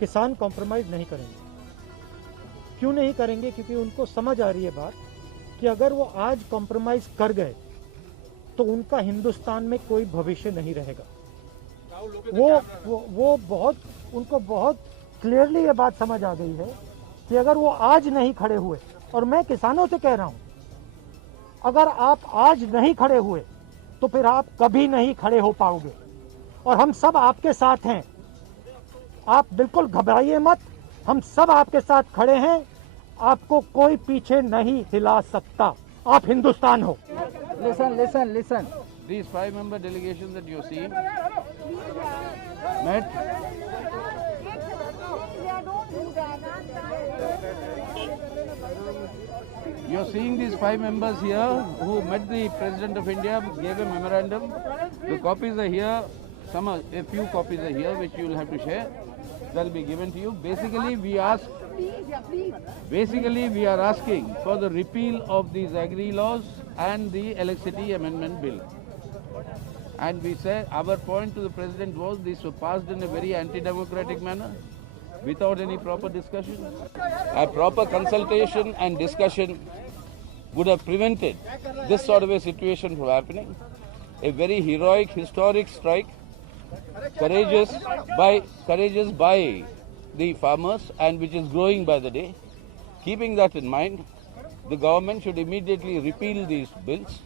किसान कॉम्प्रोमाइज़ नहीं करेंगे। क्यों नहीं करेंगे? क्योंकि उनको समझ आ रही है बात कि अगर वो आज कॉम्प्रोमाइज़ कर गए तो उनका हिंदुस्तान में कोई भविष्य नहीं रहेगा। वो उनको बहुत क्लियरली ये बात समझ आ गई है कि अगर वो आज नहीं खड़े हुए, और मैं किसानों से कह रहा हूं, अगर आप आज नहीं खड़े हुए तो फिर आप कभी नहीं खड़े हो पाओगे। और हम सब आपके साथ हैं, आप बिल्कुल घबराइए मत, हम सब आपके साथ खड़े हैं, आपको कोई पीछे नहीं हिला सकता, आप हिंदुस्तान हो। Listen. These 5-member delegations that you see met. You're seeing these 5 members here who met the President of India, gave a memorandum. The copies are here. A few copies are here which you will have to share. That will be given to you. Basically, we are asking for the repeal of these agri laws and the electricity amendment bill. And we said our point to the President was these were passed in a very anti-democratic manner, without any proper discussion. A proper consultation and discussion would have prevented this sort of a situation from happening. A very heroic, historic strike, courageous by the farmers, and which is growing by the day. Keeping that in mind, the government should immediately repeal these bills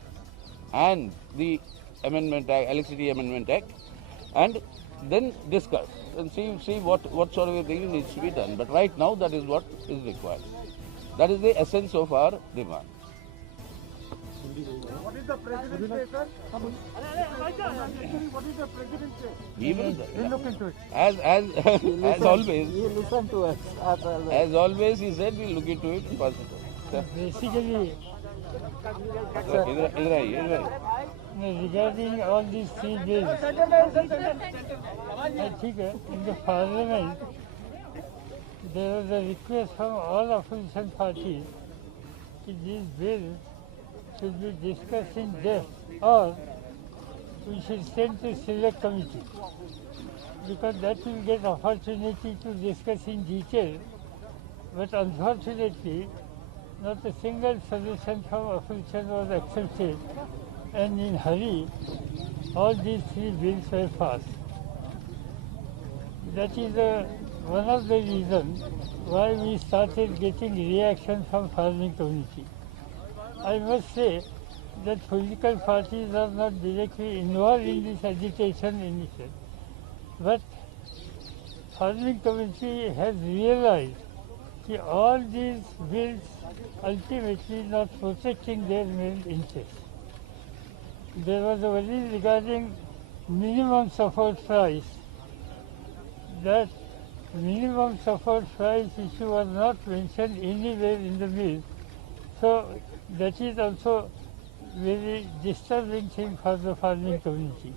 and the Electricity Amendment Act, and then discuss and see what sort of a thing needs to be done. But right now, that is what is required. That is the essence of our demand. What is the President say, sir? What is the President say? He will look into it. As always. You listen to us. As always, he said we'll look into it. Basically, regarding all these 3 bills, I think in the Parliament there was a request from all opposition parties that these bills should be discussed in depth, or we should send to select committee, because that will get opportunity to discuss in detail. But unfortunately, not a single suggestion from opposition was accepted, and in hurry, all these 3 bills were passed. That is one of the reasons why we started getting reaction from farming community. I must say that political parties are not directly involved in this agitation initiative, but farming community has realized that all these bills ultimately not protecting their main interests. There was a worry regarding minimum support price. That minimum support price issue was not mentioned anywhere in the bill. So that is also very disturbing thing for the farming community.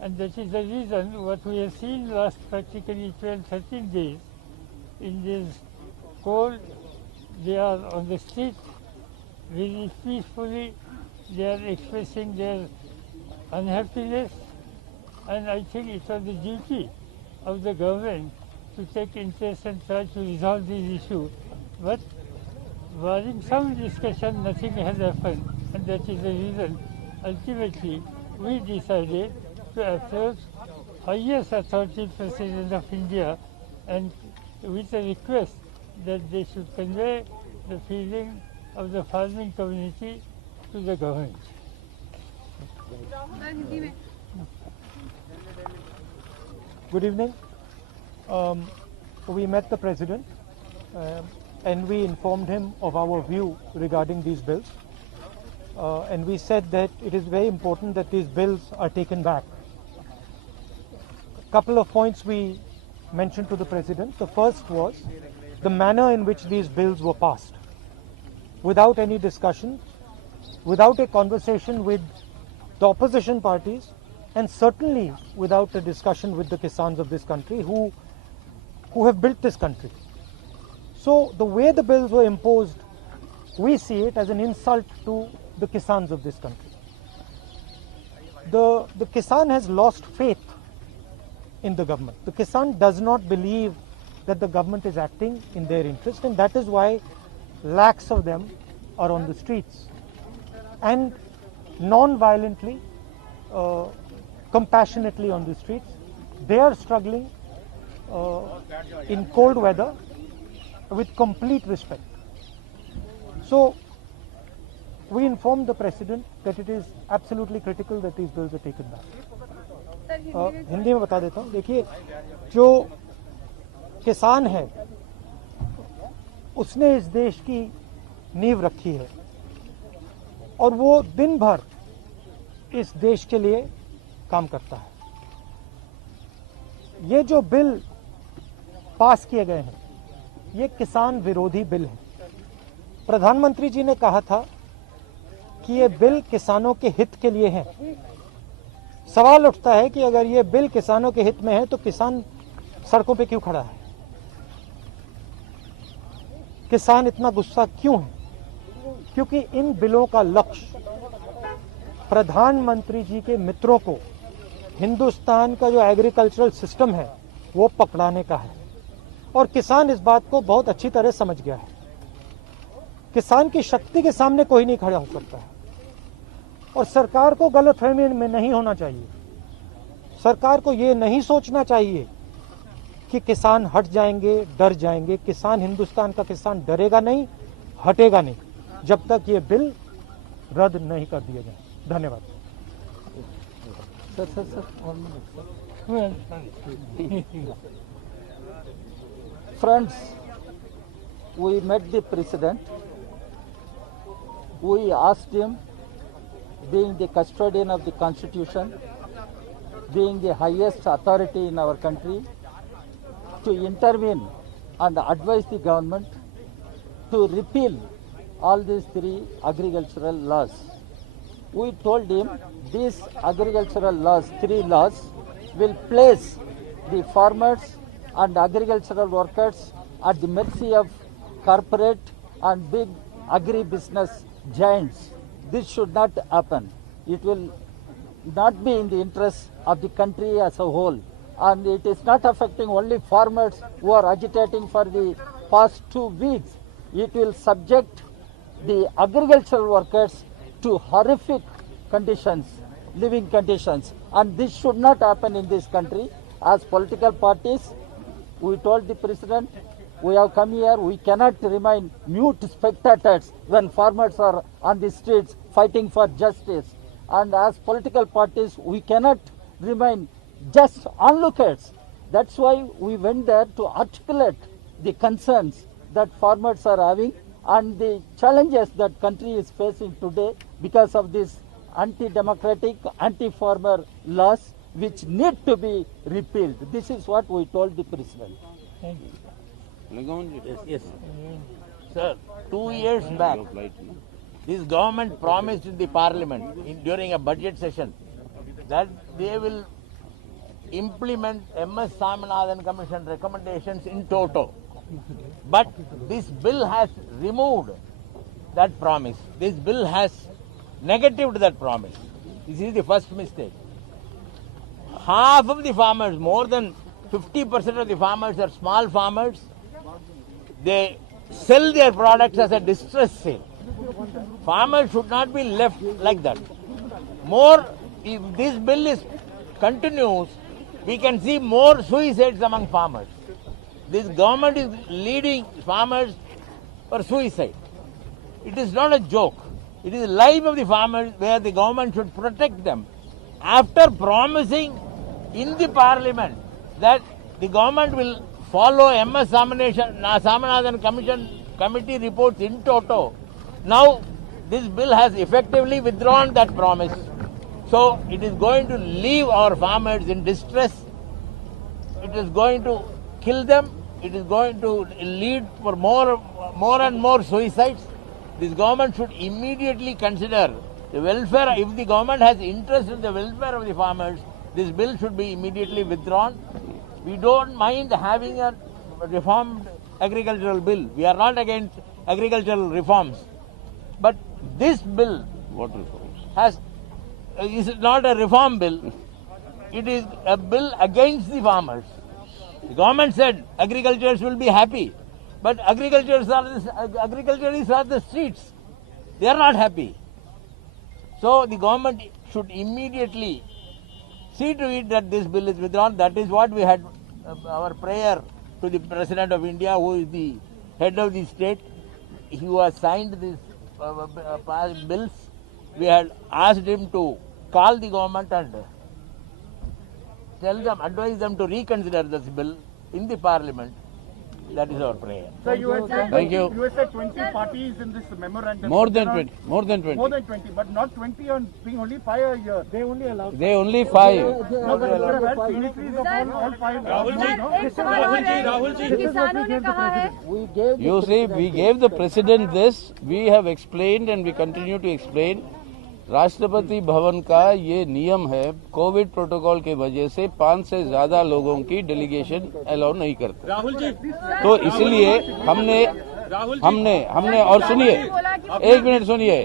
And that is the reason what we have seen last practically 12-13 days in this cold. They are on the street very peacefully. They are expressing their unhappiness, and I think it was the duty of the government to take interest and try to resolve these issues. But barring some discussion, nothing has happened, and that is the reason ultimately we decided to approach highest authority, President of India, and with a request that they should convey the feeling of the farming community to the government. Good evening. We met the President and we informed him of our view regarding these bills. And we said that it is very important that these bills are taken back. A couple of points we mentioned to the President. The first was the manner in which these bills were passed, without any discussion, without a conversation with the opposition parties, and certainly without a discussion with the Kisans of this country who have built this country. So the way the bills were imposed, we see it as an insult to the Kisans of this country. The Kisan has lost faith in the government. The Kisan does not believe that the government is acting in their interest, and that is why lakhs of them are on the streets and non-violently, compassionately on the streets. They are struggling in cold weather with complete respect. So we informed the President that it is absolutely critical that these bills are taken back. Hindi में बता देता हूँ. देखिए, जो किसान है उसने इस देश की नींव रखी है और वो दिन भर इस देश के लिए काम करता है. ये जो बिल पास किए गए हैं ये किसान विरोधी बिल है. प्रधानमंत्री जी ने कहा था कि ये बिल किसानों के हित के लिए है. सवाल उठता है कि अगर ये बिल किसानों के हित में है तो किसान सड़कों पे क्यों खड़ा है? किसान इतना गुस्सा क्यों है? क्योंकि इन बिलों का लक्ष्य प्रधानमंत्री जी के मित्रों को हिंदुस्तान का जो एग्रीकल्चरल सिस्टम है वो पकड़ाने का है और किसान इस बात को बहुत अच्छी तरह समझ गया है. किसान की शक्ति के सामने कोई नहीं खड़ा हो सकता है और सरकार को गलतफहमी में नहीं होना चाहिए. सरकार को ये नहीं सोचना चाहिए कि किसान हट जाएंगे, डर जाएंगे. किसान, हिंदुस्तान का किसान डरेगा नहीं, हटेगा नहीं जब तक ये बिल रद्द नहीं कर दिए जाए. धन्यवाद. Friends, we met the President. We asked him, being the custodian of the Constitution, being the highest authority in our country, to intervene and advise the government to repeal all these three agricultural laws. We told him these agricultural laws, three laws, will place the farmers and agricultural workers at the mercy of corporate and big agri-business giants. This should not happen. It will not be in the interest of the country as a whole. And it is not affecting only farmers who are agitating for the past 2 weeks. It will subject the agricultural workers to horrific conditions, living conditions. And this should not happen in this country. As political parties, we told the President, we have come here, we cannot remain mute spectators when farmers are on the streets fighting for justice. And as political parties, we cannot remain just onlookers. That's why we went there to articulate the concerns that farmers are having and the challenges that country is facing today because of these anti-democratic, anti-farmer laws which need to be repealed. This is what we told the President. Thank you. Yes. Sir, 2 years back, this government promised in the parliament during a budget session that they will implement MS Swaminathan Commission recommendations in toto. But this bill has removed that promise. This bill has negatived that promise. This is the first mistake. Half of the farmers, more than 50% of the farmers are small farmers. They sell their products as a distress sale. Farmers should not be left like that. More, if this bill continues, we can see more suicides among farmers. This government is leading farmers for suicide. It is not a joke. It is the life of the farmers where the government should protect them. After promising in the parliament that the government will follow MS Swaminathan committee reports in toto, now this bill has effectively withdrawn that promise. So it is going to leave our farmers in distress. It is going to kill them. It is going to lead for more and more suicides. This government should immediately consider the welfare. If the government has interest in the welfare of the farmers, this bill should be immediately withdrawn. We don't mind having a reformed agricultural bill. We are not against agricultural reforms. But this bill is not a reform bill. It is a bill against the farmers. The government said agriculturists will be happy, but agriculturists are the streets. They are not happy. So the government should immediately see to it that this bill is withdrawn. That is what we had our prayer to the President of India, who is the head of the state, who has signed these bills. We had asked him to call the government and advise them to reconsider this bill in the parliament. That is our prayer. Sir, you had said, Thank you. You had said 20 parties in this memorandum. More than There are 20. More than 20. More than 20, but not 20 on being only 5 a year. They only allow. They only 5. No, but you could have had signatories of all 5. एक सवाल और है, किसानों ने कहा है We gave the You see, we gave the president this. We have explained and we continue to explain. Rashtrapati Bhavan का ये नियम है, कोविड प्रोटोकॉल के वजह से 5 से ज्यादा लोगों की डेलीगेशन अलाउ नहीं करते। राहुल जी, तो इसलिए हमने और सुनिए, एक मिनट सुनिए,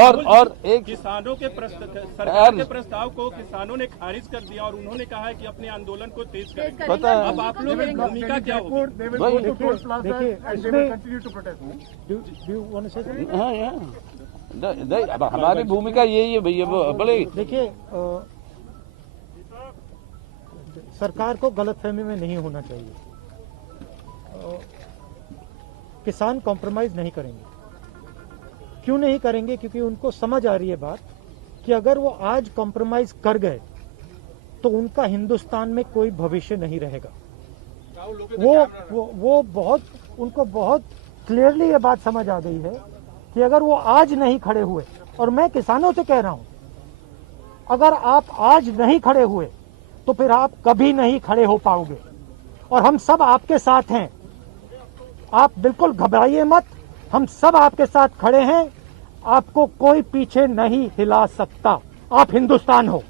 और एक किसानों के सरकार के प्रस्ताव को किसानों ने खारिज कर दिया और उन्होंने कहा है कि अपने आंदोलन को तेज करेंगे। पता है। अब आप लोगों की भूमिका क्या होगी? They will go to Toll Plaza and they will continue to protest. Do you want to say something? हाँ, अब हमारी भूमिका यही है भैया, बोले देखिए, सरकार को गलतफहमी में नहीं होना चाहिए। किसान कॉम्प्रोमाइज नहीं करेंगे। क्यों नहीं करेंगे? क्योंकि उनको समझ आ रही है बात कि अगर वो आज कॉम्प्रोमाइज कर गए तो उनका हिंदुस्तान में कोई भविष्य नहीं रहेगा। वो उनको बहुत क्लियरली ये बात समझ आ गई है कि अगर वो आज नहीं खड़े हुए, और मैं किसानों से कह रहा हूं, अगर आप आज नहीं खड़े हुए तो फिर आप कभी नहीं खड़े हो पाओगे। और हम सब आपके साथ हैं, आप बिल्कुल घबराइए मत, हम सब आपके साथ खड़े हैं, आपको कोई पीछे नहीं हिला सकता। आप हिंदुस्तान हो।